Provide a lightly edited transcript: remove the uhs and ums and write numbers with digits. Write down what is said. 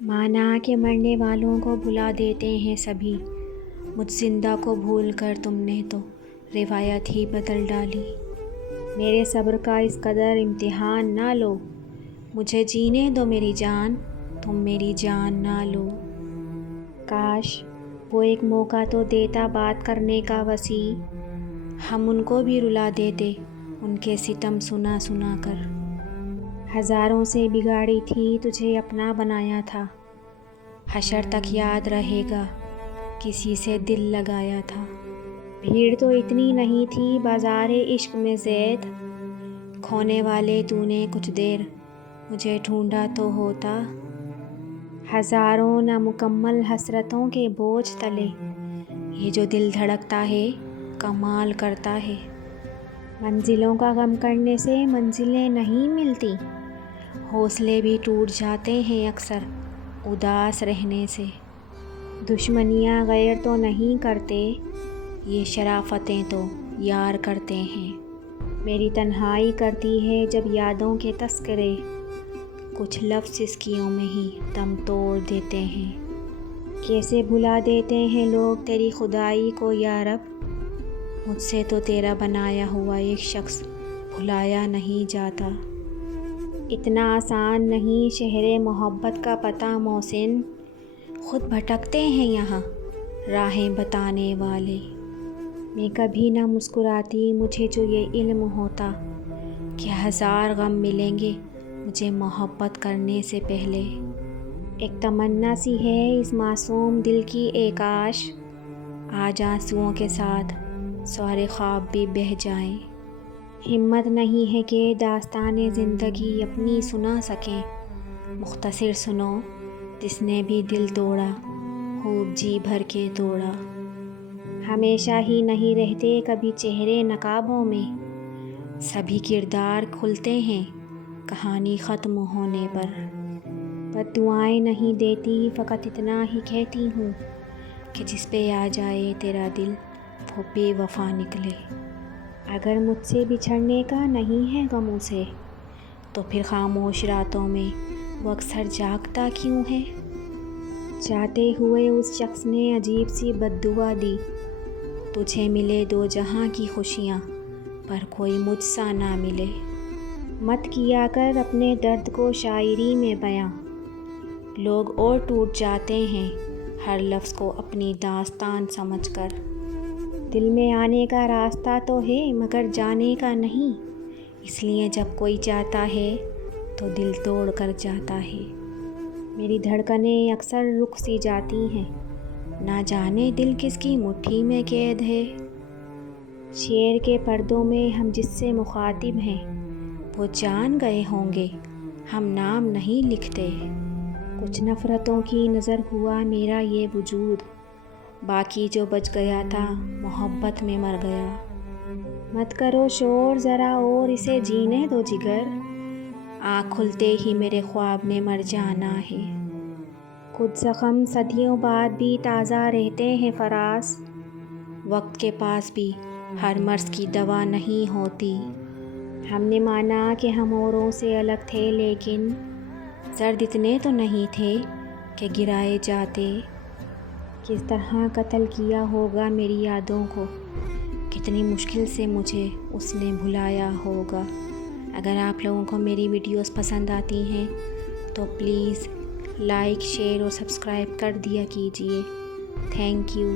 माना कि मरने वालों को भुला देते हैं सभी, मुझ जिंदा को भूल कर तुमने तो रिवायत ही बदल डाली। मेरे सब्र का इस कदर इम्तिहान ना लो, मुझे जीने दो मेरी जान, तुम मेरी जान ना लो। काश वो एक मौका तो देता बात करने का वसी, हम उनको भी रुला देते उनके सितम सुना सुना कर। हज़ारों से बिगाड़ी थी तुझे अपना बनाया था, हशर तक याद रहेगा किसी से दिल लगाया था। भीड़ तो इतनी नहीं थी बाज़ारे इश्क में ज़ैद, खोने वाले तूने कुछ देर मुझे ढूंढा तो होता। हज़ारों नामुकम्मल हसरतों के बोझ तले ये जो दिल धड़कता है कमाल करता है। मंजिलों का गम करने से मंजिलें नहीं मिलती, हौसले भी टूट जाते हैं अक्सर उदास रहने से। दुश्मनियाँ गैर तो नहीं करते, ये शराफतें तो यार करते हैं। मेरी तन्हाई करती है जब यादों के तस्करे, कुछ लफ्ज़ सिसकियों में ही दम तोड़ देते हैं। कैसे भुला देते हैं लोग तेरी खुदाई को या रब, मुझसे तो तेरा बनाया हुआ एक शख्स भुलाया नहीं जाता। इतना आसान नहीं शहरे मोहब्बत का पता मोहसिन, खुद भटकते हैं यहाँ राहें बताने वाले। मैं कभी ना मुस्कुराती मुझे जो ये इल्म होता कि हज़ार गम मिलेंगे मुझे मोहब्बत करने से पहले। एक तमन्ना सी है इस मासूम दिल की एक आश, आज आंसुओं के साथ सारे ख्वाब भी बह जाएं। हिम्मत नहीं है कि दास्ताने ज़िंदगी अपनी सुना सकें, मुख्तसर सुनो जिसने भी दिल तोड़ा खूब जी भर के तोड़ा। हमेशा ही नहीं रहते कभी चेहरे नकाबों में, सभी किरदार खुलते हैं कहानी ख़त्म होने पर। बद्दुआएं नहीं देती फ़कत इतना ही कहती हूँ कि जिस पे आ जाए तेरा दिल वो बेवफ़ा निकले। अगर मुझसे बिछड़ने का नहीं है गम उसे, तो फिर खामोश रातों में वो अक्सर जागता क्यों है। चाहते हुए उस शख्स ने अजीब सी बद्दुआ दी, तुझे मिले दो जहां की खुशियाँ पर कोई मुझसा ना मिले। मत किया कर अपने दर्द को शायरी में बयां, लोग और टूट जाते हैं हर लफ्ज़ को अपनी दास्तान समझकर। दिल में आने का रास्ता तो है मगर जाने का नहीं, इसलिए जब कोई जाता है तो दिल तोड़ कर जाता है। मेरी धड़कनें अक्सर रुक सी जाती हैं, ना जाने दिल किसकी मुट्ठी में कैद है। शेर के पर्दों में हम जिससे मुखातिब हैं वो जान गए होंगे हम नाम नहीं लिखते। कुछ नफ़रतों की नज़र हुआ मेरा ये वजूद, बाकी जो बच गया था मोहब्बत में मर गया। मत करो शोर ज़रा और इसे जीने दो जिगर, आँख खुलते ही मेरे ख्वाब ने मर जाना है। कुछ ज़ख्म सदियों बाद भी ताज़ा रहते हैं फरास, वक्त के पास भी हर मर्ज़ की दवा नहीं होती। हमने माना कि हम औरों से अलग थे, लेकिन ज़र्द इतने तो नहीं थे कि गिराए जाते। किस तरह कत्ल किया होगा मेरी यादों को, कितनी मुश्किल से मुझे उसने भुलाया होगा। अगर आप लोगों को मेरी वीडियोस पसंद आती हैं तो प्लीज़ लाइक शेयर और सब्सक्राइब कर दिया कीजिए। Thank you.